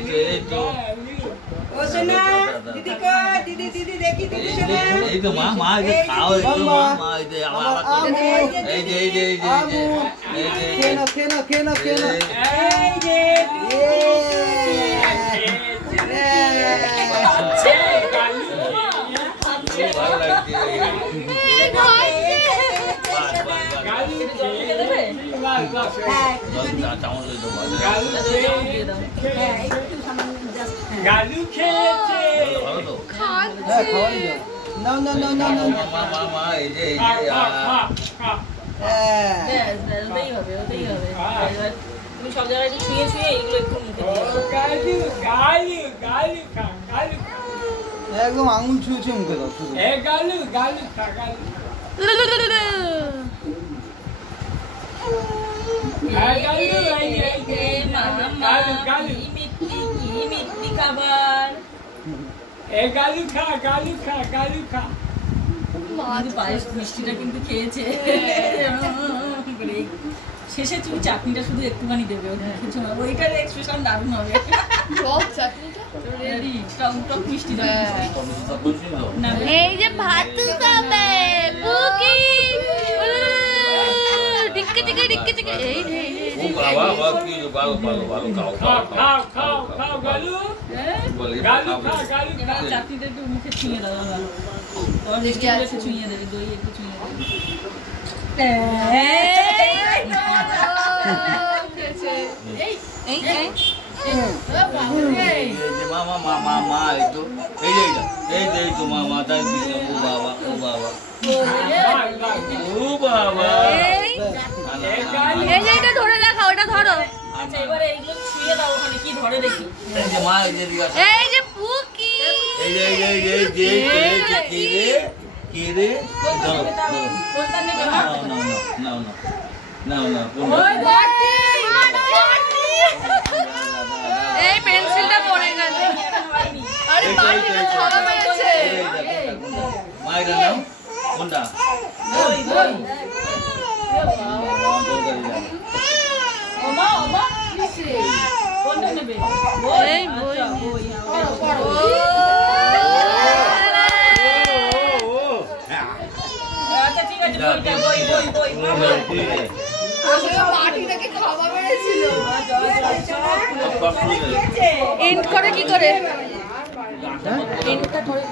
तो ओ सुना दीदी को दीदी दीदी देखी दीदी सुना ये तो मां ये खाओ ये तो मां ये आवाज केना अच्छे गालू खेचे No. তুমি সব জায়গায় ছুঁয়ে এগুলো একটু মুখে গালু খা একদম আঙুল ছুঁয়ে মুখে দাও গালু খা মিষ্টি খাবার গালু খা পায়েস মিষ্টিটা কিন্তু খেয়েছে শেষে তুমি চাটনিটা শুধু একটুখানি দেবে ওইটার এক্সপ্রেশন দারুণ হবে টক মিষ্টি এই যে ভাত খাবে কুকি টিকে এই ও বাবা কি ভালো খাও গালু খা চাটনিটা একটু মুখে ছুঁয়ে দাও তোমার মিষ্টি একটু ছুঁয়ে দেবে দই একটু ছুঁয়ে দেবে মামা এই তো মামা তাই ও বাবা এই যে এটা ধরে রাখা ওটা ধরো আচ্ছা এবারে এইগুলো ছুঁয়ে দাও ওখানে কি ধরে দেখি এই যে পুকি কি রে কোনটা নেবে না এই পেন্সিলটা পড়ে গেছে আরে বাটিটা ছড়া মেরেছে মাইরা নাও কোনটা দই ওমা কিসে কোনটা নেবে এই বই আচ্ছা ঠিক আছে বই বাটিটাকে খাওয়া মেরেছিল এন্ড করে কি করে এন্ডটা করে